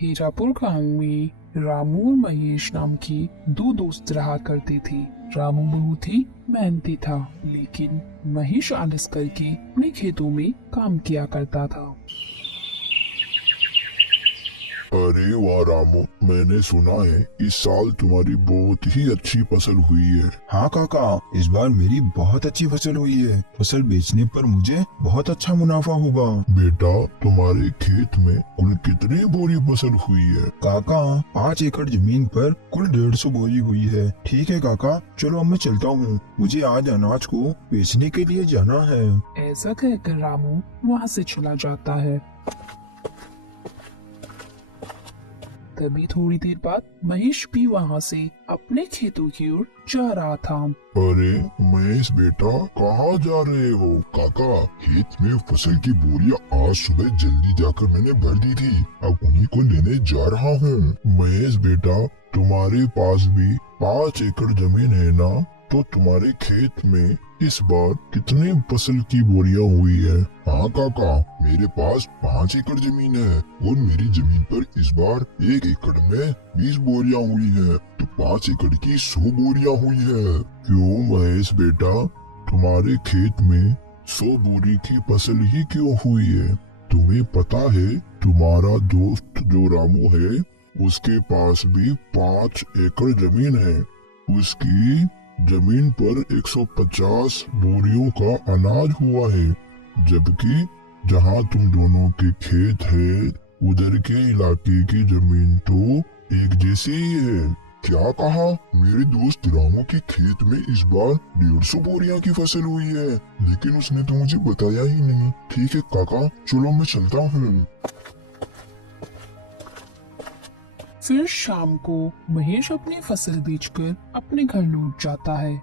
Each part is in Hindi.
हीरापुर गांव में रामू और महेश नाम के दो दोस्त रहा करते थे। रामू बहुत ही मेहनती था, लेकिन महेश आलस करके अपने खेतों में काम किया करता था। अरे वाह रामू, मैंने सुना है इस साल तुम्हारी बहुत ही अच्छी फसल हुई है। हाँ काका, इस बार मेरी बहुत अच्छी फसल हुई है। फसल बेचने पर मुझे बहुत अच्छा मुनाफा होगा। बेटा, तुम्हारे खेत में कुल कितनी बोरी फसल हुई है? काका, 5 एकड़ जमीन पर कुल 150 बोरी हुई है। ठीक है काका, चलो अब मैं चलता हूँ, मुझे आज अनाज को बेचने के लिए जाना है। ऐसा कहकर रामू वहाँ से चला जाता है। तभी थोड़ी देर बाद महेश भी वहाँ से अपने खेतों की ओर जा रहा था। अरे महेश बेटा, कहाँ जा रहे हो? काका, खेत में फसल की बोरियां आज सुबह जल्दी जाकर मैंने भर दी थी, अब उन्हीं को लेने जा रहा हूँ। महेश बेटा, तुम्हारे पास भी 5 एकड़ जमीन है ना? तो तुम्हारे खेत में इस बार कितनी फसल की बोरियां हुई है? हाँ काका, मेरे पास 5 एकड़ जमीन है और मेरी जमीन पर इस बार 1 एकड़ में 20 बोरियां हुई है, तो 5 एकड़ की 100 बोरियां हुई है। क्यों महेश बेटा, तुम्हारे खेत में 100 बोरी की फसल ही क्यों हुई है? तुम्हें पता है तुम्हारा दोस्त जो रामू है, उसके पास भी 5 एकड़ जमीन है। उसकी जमीन पर 150 बोरियों का अनाज हुआ है, जबकि जहां तुम दोनों के खेत है उधर के इलाके की जमीन तो एक जैसी ही है। क्या कहा? मेरे दोस्त रामू के खेत में इस बार 150 बोरियां की फसल हुई है, लेकिन उसने तो मुझे बताया ही नहीं। ठीक है काका, चलो मैं चलता हूँ। फिर शाम को महेश अपनी फसल बेचकर अपने घर लौट जाता है।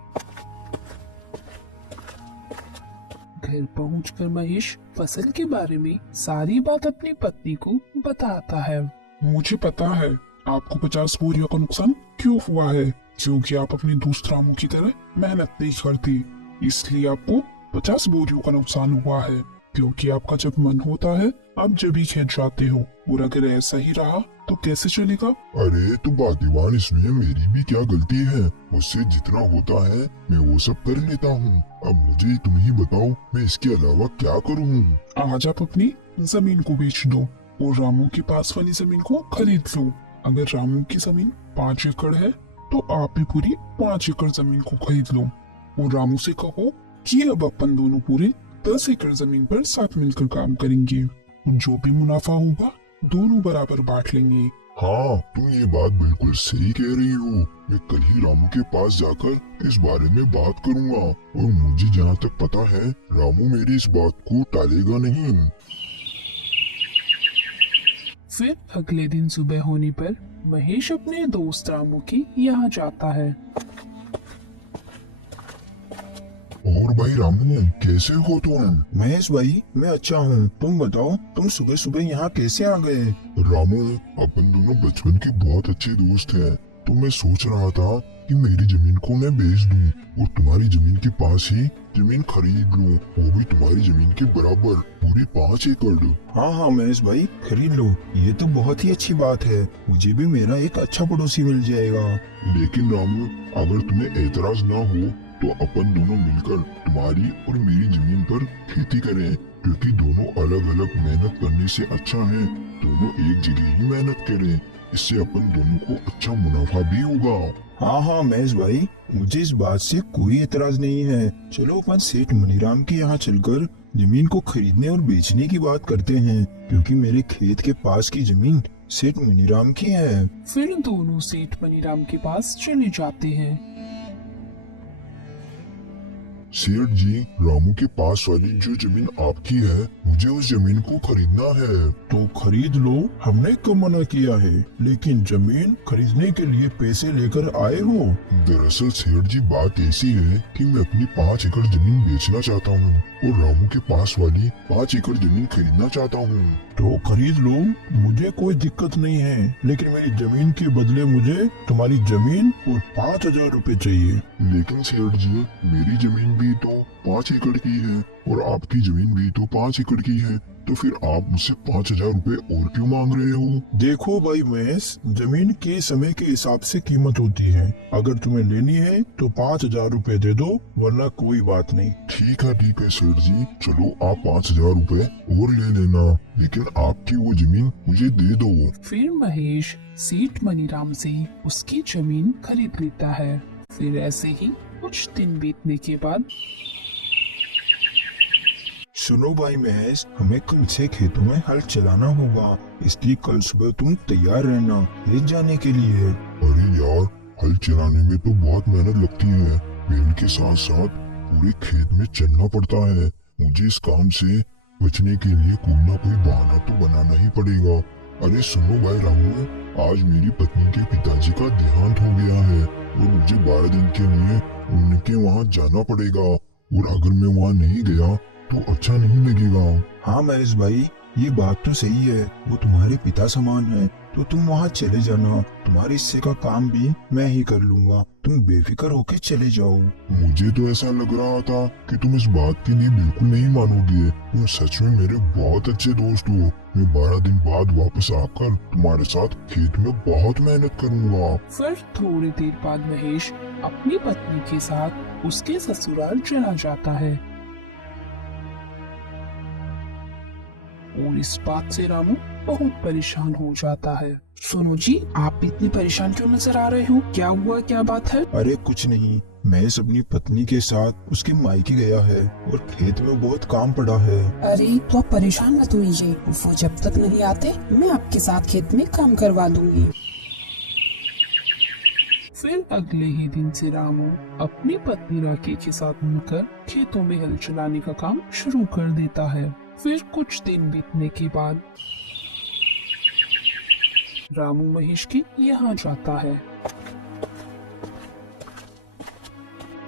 घर पहुंचकर महेश फसल के बारे में सारी बात अपनी पत्नी को बताता है। मुझे पता है आपको 50 बोरियों का नुकसान क्यों हुआ है, क्योंकि आप अपने दोस्त रामू की तरह मेहनत नहीं करती, इसलिए आपको 50 बोरियों का नुकसान हुआ है। क्योंकि आपका जब मन होता है आप जब भी खेत जाते हो, और अगर ऐसा ही रहा तो कैसे चलेगा? अरे तो बागवान, इसमें मेरी भी क्या गलती है? मुझसे जितना होता है मैं वो सब कर लेता हूँ। अब मुझे तुम ही बताओ, मैं इसके अलावा क्या करूँ? आज आप अपनी जमीन को बेच दो और रामू के पास वाली जमीन को खरीद लो। अगर रामू की जमीन 5 एकड़ है तो आप भी पूरी 5 एकड़ जमीन को खरीद लो, और रामू से कहो कि अब अपन दोनों पूरे 10 एकड़ जमीन पर साथ मिलकर काम करेंगे, और जो भी मुनाफा होगा दोनों बराबर बांट लेंगे। हाँ, तुम ये बात बिल्कुल सही कह रही हो। मैं कल ही रामू के पास जाकर इस बारे में बात करूँगा, और मुझे जहाँ तक पता है रामू मेरी इस बात को टालेगा नहीं। फिर अगले दिन सुबह होने पर महेश अपने दोस्त रामू के यहाँ जाता है। और भाई रामू, कैसे हो तुम? महेश भाई, मैं अच्छा हूँ, तुम बताओ, तुम सुबह सुबह यहाँ कैसे आ गए? रामू, अपन दोनों बचपन के बहुत अच्छे दोस्त हैं, तो मैं सोच रहा था कि मेरी जमीन को मैं बेच दूं और तुम्हारी जमीन के पास ही जमीन खरीद लूं, वो भी तुम्हारी जमीन के बराबर, पूरी 5 एकड़। हाँ हाँ महेश भाई, खरीद लो, ये तो बहुत ही अच्छी बात है, मुझे भी मेरा एक अच्छा पड़ोसी मिल जाएगा। लेकिन रामू, अगर तुम्हें एतराज ना हो तो अपन दोनों मिलकर तुम्हारी और मेरी जमीन पर खेती करें, क्योंकि दोनों अलग अलग मेहनत करने से अच्छा है दोनों एक जगह ही मेहनत करें, इससे अपन दोनों को अच्छा मुनाफा भी होगा। हाँ हाँ महेश भाई, मुझे इस बात से कोई एतराज नहीं है। चलो अपन सेठ मनीराम के यहाँ चलकर जमीन को खरीदने और बेचने की बात करते हैं, क्योंकि मेरे खेत के पास की जमीन सेठ मनीराम की है। फिर दोनों सेठ मनीराम के पास चले जाते हैं। सेठ जी, रामू के पास वाली जो जमीन आपकी है, मुझे उस जमीन को खरीदना है। तो खरीद लो, हमने कब मना किया है, लेकिन जमीन खरीदने के लिए पैसे लेकर आए हो? दरअसल सेठ जी, बात ऐसी है कि मैं अपनी 5 एकड़ जमीन बेचना चाहता हूँ और रामू के पास वाली 5 एकड़ जमीन खरीदना चाहता हूँ। तो खरीद लो, मुझे कोई दिक्कत नहीं है, लेकिन मेरी जमीन के बदले मुझे तुम्हारी जमीन और 5,000 रुपए चाहिए। लेकिन सेठ जी, मेरी जमीन भी भी तो 5 एकड़ की है और आपकी जमीन भी तो 5 एकड़ की है, तो फिर आप मुझसे 5,000 रुपए और क्यों मांग रहे हो? देखो भाई महेश, जमीन के समय के हिसाब से कीमत होती है। अगर तुम्हें लेनी है तो 5,000 रुपए दे दो, वरना कोई बात नहीं। ठीक है सेठ जी, चलो आप 5,000 रुपए और ले लेना, लेकिन आपकी वो जमीन मुझे दे दो। फिर महेश सेठ मनीराम से उसकी जमीन खरीद लेता है। फिर ऐसे ही कुछ दिन बीतने के बाद सुनो भाई महेश, हमें कल से खेतों में हल चलाना होगा, इसलिए कल सुबह तुम तैयार रहना खेत जाने के लिए। अरे यार, हल चलाने में तो बहुत मेहनत लगती है। बैल के साथ साथ पूरे खेत में चलना पड़ता है। मुझे इस काम से बचने के लिए कोई ना कोई बहाना तो बनाना ही पड़ेगा। अरे सुनो भाई रामू, आज मेरी पत्नी के पिताजी का देहांत हो गया है और मुझे 12 दिन के लिए उनके वहाँ जाना पड़ेगा, और अगर मैं वहाँ नहीं गया तो अच्छा नहीं लगेगा। हाँ महेश भाई, ये बात तो सही है, वो तुम्हारे पिता समान है, तो तुम वहाँ चले जाना। तुम्हारे हिस्से का काम भी मैं ही कर लूंगा, तुम बेफिक्र होके चले जाओ। मुझे तो ऐसा लग रहा था कि तुम इस बात के लिए बिल्कुल नहीं मानोगे। तुम सच में मेरे बहुत अच्छे दोस्त हो। मैं 12 दिन बाद वापस आकर तुम्हारे साथ खेत में बहुत मेहनत करूंगा। फिर थोड़ी देर बाद महेश अपनी पत्नी के साथ उसके ससुराल चला जाता है और इस बात से रामू बहुत परेशान हो जाता है। सुनो जी, आप इतने परेशान क्यों नजर आ रहे हो? क्या हुआ, क्या बात है? अरे कुछ नहीं, महेश अपनी पत्नी के साथ उसके मायके गया है और खेत में बहुत काम पड़ा है। अरे तो आप परेशान मत होइए, वो जब तक नहीं आते मैं आपके साथ खेत में काम करवा दूंगी। फिर अगले ही दिन से रामू अपनी पत्नी राखी के साथ मिलकर खेतों में हल चलाने का काम शुरू कर देता है। फिर कुछ दिन बीतने के बाद रामू महेश के यहाँ जाता है।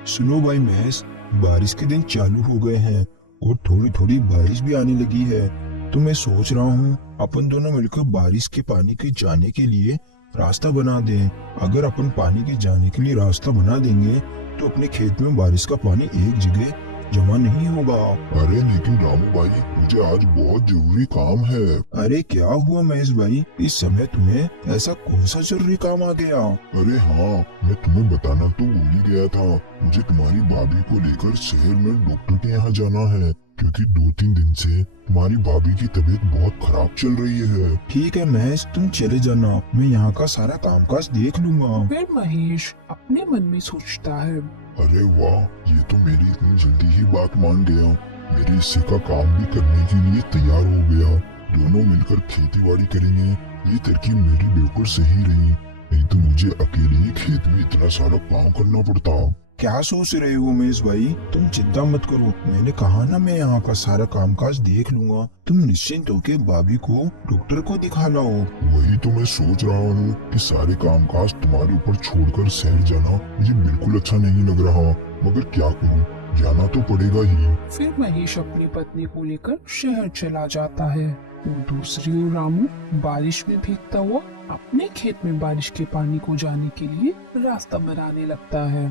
सुनो भाई महेश, बारिश के दिन चालू हो गए हैं और थोड़ी थोड़ी बारिश भी आने लगी है, तो मैं सोच रहा हूँ अपन दोनों मिलकर बारिश के पानी के जाने के लिए रास्ता बना दें। अगर अपन पानी के जाने के लिए रास्ता बना देंगे तो अपने खेत में बारिश का पानी एक जगह जमा नहीं होगा। अरे लेकिन रामू भाई, मुझे आज बहुत जरूरी काम है। अरे क्या हुआ महेश भाई, इस समय तुम्हें ऐसा कौन सा जरूरी काम आ गया? अरे हाँ, मैं तुम्हें बताना तो भूल ही गया था। मुझे तुम्हारी भाभी को लेकर शहर में डॉक्टर के यहाँ जाना है, क्योंकि 2-3 दिन से तुम्हारी भाभी की तबीयत बहुत खराब चल रही है। ठीक है महेश, तुम चले जाना, मैं यहाँ का सारा कामकाज देख लूंगा। फिर महेश अपने मन में सोचता है, अरे वाह, ये तो मेरी इतनी जल्दी ही बात मान गया। मेरे हिस्से का काम भी करने के लिए तैयार हो गया। दोनों मिलकर खेती बाड़ी करेंगे। ये तरकीब मेरी बिल्कुल सही रही, नहीं तो मुझे अकेले ही खेत में इतना सारा काम करना पड़ता। क्या सोच रहे हो महेश भाई, तुम चिंता मत करो, मैंने कहा ना मैं यहाँ का सारा कामकाज देख लूंगा। तुम निश्चिंत होकर भाभी को डॉक्टर को दिखा लाओ। वही तो मैं सोच रहा हूँ कि सारे कामकाज तुम्हारे ऊपर छोड़कर शहर जाना मुझे बिल्कुल अच्छा नहीं लग रहा, मगर क्या करूँ, जाना तो पड़ेगा ही। फिर महेश अपनी पत्नी को लेकर शहर चला जाता है और दूसरी ओर रामू बारिश में भीगता हुआ अपने खेत में बारिश के पानी को जाने के लिए रास्ता बनाने लगता है।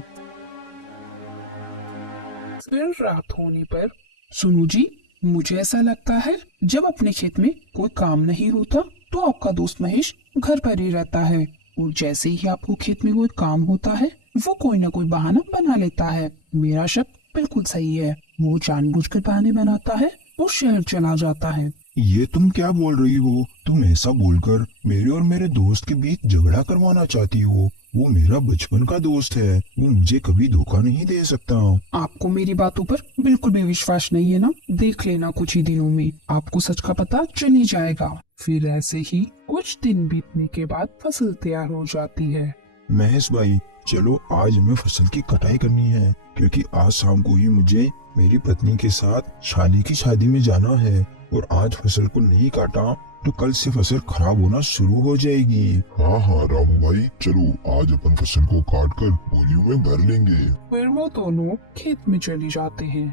फिर रात होने पर, सुनो जी, मुझे ऐसा लगता है जब अपने खेत में कोई काम नहीं होता तो आपका दोस्त महेश घर पर ही रहता है, और जैसे ही आपको खेत में कोई काम होता है वो कोई ना कोई बहाना बना लेता है। मेरा शक बिल्कुल सही है, वो जानबूझकर बहाने बनाता है और शहर चला जाता है। ये तुम क्या बोल रही हो? तुम ऐसा बोलकर मेरे और मेरे दोस्त के बीच झगड़ा करवाना चाहती हो? वो मेरा बचपन का दोस्त है, वो मुझे कभी धोखा नहीं दे सकता। आपको मेरी बातों पर बिल्कुल भी विश्वास नहीं है ना? देख लेना, कुछ ही दिनों में आपको सच का पता चल ही जाएगा। फिर ऐसे ही कुछ दिन बीतने के बाद फसल तैयार हो जाती है। महेश भाई, चलो आज हमें फसल की कटाई करनी है, क्योंकि आज शाम को ही मुझे मेरी पत्नी के साथ शादी की शादी में जाना है, और आज फसल को नहीं काटा तो कल से फसल खराब होना शुरू हो जाएगी। हाँ हाँ रामू भाई, चलो आज अपन फसल को काट कर बोरियों में भर लेंगे। फिर वो दोनों खेत में चले जाते हैं।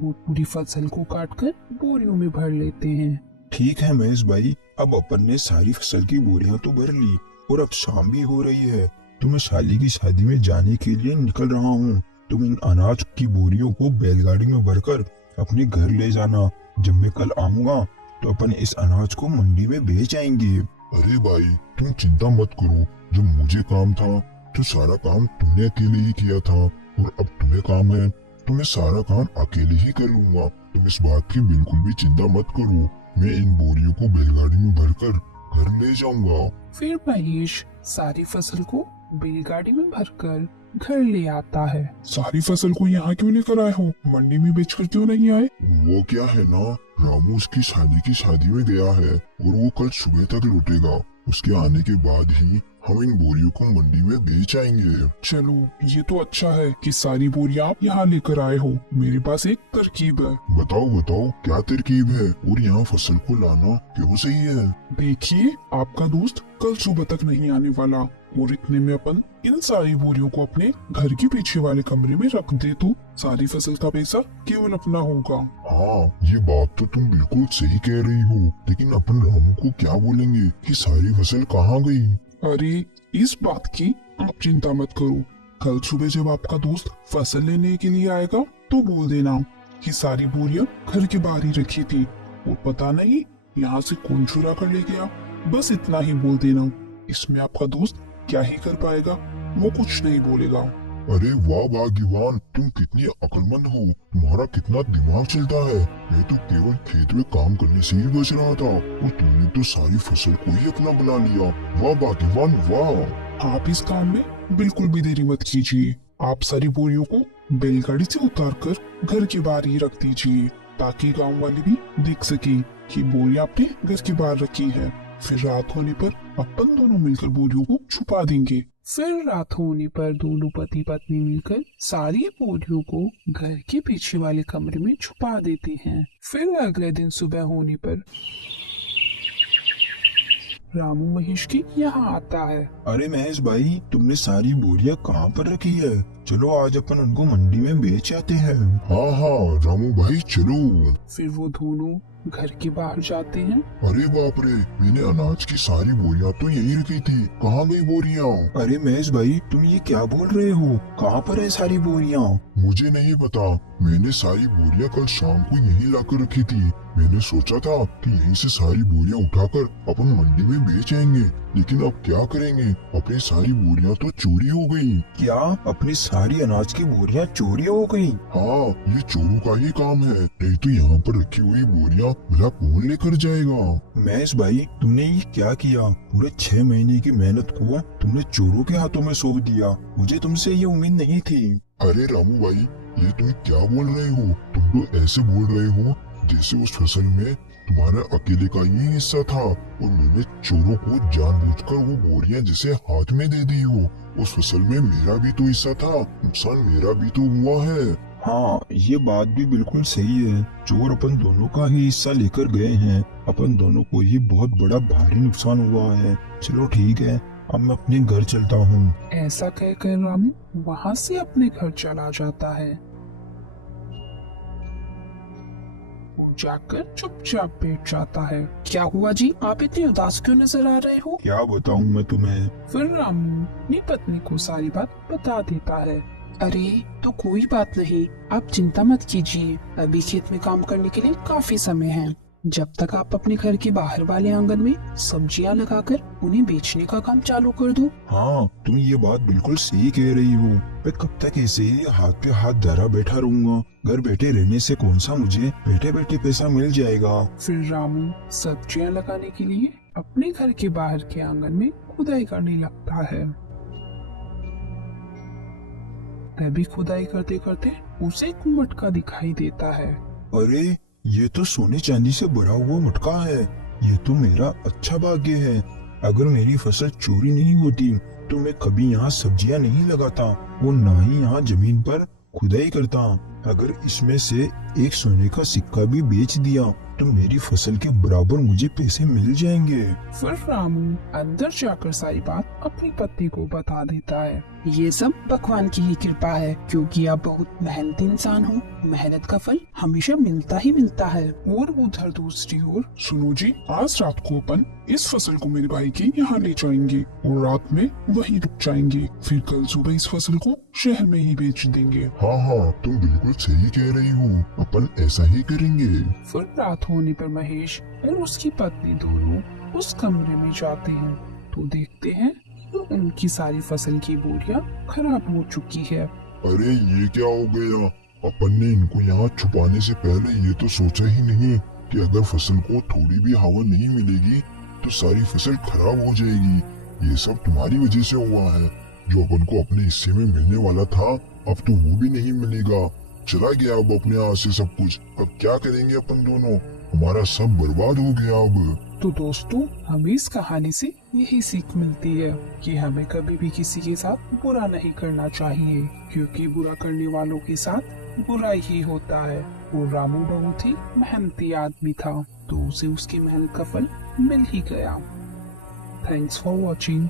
वो पूरी फसल को काटकर बोरियों में भर लेते हैं। ठीक है महेश भाई, अब अपन ने सारी फसल की बोरियां तो भर ली और अब शाम भी हो रही है, तो मैं शाली की शादी में जाने के लिए निकल रहा हूँ। तुम इन अनाज की बोरियों को बैलगाड़ी में भरकर अपने घर ले जाना। जब मैं कल आऊंगा तो अपन इस अनाज को मंडी में बेच आएंगे। अरे भाई तुम चिंता मत करो, जो मुझे काम था तो सारा काम तुमने अकेले ही किया था, और अब तुम्हें काम है तो मैं सारा काम अकेले ही कर लूंगा। तुम इस बात की बिल्कुल भी चिंता मत करो, मैं इन बोरियों को बैलगाड़ी में भरकर घर ले जाऊंगा। फिर महेश सारी फसल को बैलगाड़ी में भरकर घर ले आता है। सारी फसल को यहाँ क्यों लेकर आए हो? मंडी में बेचकर क्यों नहीं आए? वो क्या है ना, रामू उसकी शादी की शादी में गया है और वो कल सुबह तक लौटेगा। उसके आने के बाद ही हम इन बोरियों को मंडी में बेच आएंगे। चलो ये तो अच्छा है कि सारी बोरियां आप यहाँ लेकर आए हो। मेरे पास एक तरकीब है। बताओ बताओ क्या तरकीब है, और यहाँ फसल को लाना क्यों सही है? देखिए, आपका दोस्त कल सुबह तक नहीं आने वाला, और इतने में अपन इन सारी बोरियों को अपने घर के पीछे वाले कमरे में रख दे तो सारी फसल का पैसा केवल अपना होगा। हाँ ये बात तो तुम बिल्कुल सही कह रही हो, लेकिन अपन रामू को क्या बोलेंगे कि सारी फसल कहाँ गई? अरे इस बात की आप चिंता मत करो। कल सुबह जब आपका दोस्त फसल लेने के लिए आएगा तो बोल देना कि सारी बोरियां घर के बाहर ही रखी थी और पता नहीं यहाँ से कौन चुरा कर ले गया। बस इतना ही बोल देना। इसमें आपका दोस्त क्या ही कर पाएगा, वो कुछ नहीं बोलेगा। अरे वाह भाग्यवान, तुम कितनी अक्लमंद हो, तुम्हारा कितना दिमाग चलता है। मैं तो केवल खेत में काम करने से ही बच रहा था और तुमने तो सारी फसल को ही अपना बना लिया। वाह भाग्यवान वाह। आप इस काम में बिल्कुल भी देरी मत कीजिए। आप सारी बोरियों को बैलगाड़ी से उतारकर घर के बाहर ही रख दीजिए, ताकि गांव वाले भी देख सके कि बोरियां आपने घर के बाहर रखी है। फिर रात होने पर अपन दोनों मिलकर बोरियों को छुपा देंगे। फिर रात होने पर दोनों पति पत्नी मिलकर सारी बोरियों को घर के पीछे वाले कमरे में छुपा देते हैं। फिर अगले दिन सुबह होने पर रामू महेश के यहाँ आता है। अरे महेश भाई, तुमने सारी बोरियां कहाँ पर रखी है? चलो आज अपन उनको मंडी में बेच आते हैं। हाँ हाँ रामू भाई चलो। फिर वो दोनों घर के बाहर जाते हैं। अरे बाप रे, मैंने अनाज की सारी बोरियां तो यही रखी थी, कहाँ गई बोरियां? अरे महेश भाई, तुम ये क्या बोल रहे हो? कहाँ पर है सारी बोरियां? मुझे नहीं पता, मैंने सारी बोरियां कल शाम को यहीं लाकर रखी थी। मैंने सोचा था कि यहीं से सारी बोरियां उठाकर अपन मंडी में बेच आएंगे, लेकिन अब क्या करेंगे, अपनी सारी बोरियां तो चोरी हो गई। क्या अपनी सारी अनाज की बोरियां चोरी हो गई? हाँ ये चोरों का ही काम है, नहीं तो यहाँ पर रखी हुई बोरियां भला कौन लेकर जाएगा? महेश भाई, तुमने ये क्या किया? पूरे 6 महीने की मेहनत को तुमने चोरों के हाथों में सौंप दिया। मुझे तुमसे ये उम्मीद नहीं थी। अरे रामू भाई, ये तुम क्या बोल रहे हो? तुम तो ऐसे बोल रहे हो जैसे उस फसल में तुम्हारा अकेले का ही हिस्सा था और मैंने चोरों को जानबूझकर वो बोरियां जैसे हाथ में दे दी हो। उस फसल में मेरा भी तो हिस्सा था, नुकसान मेरा भी तो हुआ है। हाँ ये बात भी बिल्कुल सही है। चोर अपन दोनों का ही हिस्सा लेकर गए हैं। अपन दोनों को ही बहुत बड़ा भारी नुकसान हुआ है। चलो ठीक है, अब मैं अपने घर चलता हूँ। ऐसा कहकर रामू वहाँ से अपने घर चला जाता है। वो जाकर चुपचाप बैठ जाता है। क्या हुआ जी, आप इतने उदास क्यों नजर आ रहे हो? क्या बताऊँ मैं तुम्हें? फिर रामू अपनी पत्नी को सारी बात बता देता है। अरे तो कोई बात नहीं, आप चिंता मत कीजिए, अभी खेत में काम करने के लिए काफी समय है। जब तक आप अपने घर के बाहर वाले आंगन में सब्जियां लगाकर उन्हें बेचने का काम चालू कर दो। हाँ तुम ये बात बिल्कुल सही कह रही हो। मैं कब तक ऐसे ही हाथ पे हाथ धरा बैठा रहूंगा? घर बैठे रहने से कौन सा मुझे बैठे बैठे पैसा मिल जाएगा। फिर रामू सब्जियां लगाने के लिए अपने घर के बाहर के आंगन में खुदाई करने लगता है। तभी खुदाई करते करते उसे एक मटका दिखाई देता है। अरे ये तो सोने चांदी से भरा हुआ मटका है। ये तो मेरा अच्छा भाग्य है। अगर मेरी फसल चोरी नहीं होती तो मैं कभी यहाँ सब्जियां नहीं लगाता और ना ही यहाँ जमीन पर खुदाई करता। अगर इसमें से एक सोने का सिक्का भी बेच दिया तो मेरी फसल के बराबर मुझे पैसे मिल जाएंगे। फिर रामू अंदर जाकर सारी बात अपनी पत्नी को बता देता है। ये सब भगवान की ही कृपा है, क्योंकि आप बहुत मेहनती इंसान हो। मेहनत का फल हमेशा मिलता ही मिलता है। और उधर दूसरी ओर सुनो जी, आज रात को अपन इस फसल को मेरे भाई के यहाँ ले जाएंगे और रात में वहीं रुक जाएंगे। फिर कल सुबह इस फसल को शहर में ही बेच देंगे। हाँ हाँ, तुम बिल्कुल सही कह रही हो, अपन ऐसा ही करेंगे। फिर रात होने पर महेश और उसकी पत्नी दोनों उस कमरे में जाते हैं तो देखते हैं कि उनकी सारी फसल की बोरियां खराब हो चुकी है। अरे ये क्या हो गया? अपन ने इनको यहाँ छुपाने से पहले ये तो सोचा ही नहीं कि अगर फसल को थोड़ी भी हवा नहीं मिलेगी तो सारी फसल खराब हो जाएगी। ये सब तुम्हारी वजह से हुआ है। जो अपन को अपने हिस्से में मिलने वाला था अब तो वो भी नहीं मिलेगा। चला गया अब अपने हाथ से सब कुछ। अब क्या करेंगे अपन दोनों? हमारा सब बर्बाद हो गया अब। तो दोस्तों, हमें इस कहानी से यही सीख मिलती है कि हमें कभी भी किसी के साथ बुरा नहीं करना चाहिए, क्योंकि बुरा करने वालों के साथ बुरा ही होता है। और रामू बहुत ही मेहनती आदमी था तो उसे उसकी मेहनत का फल मिल ही गया। Thanks for watching.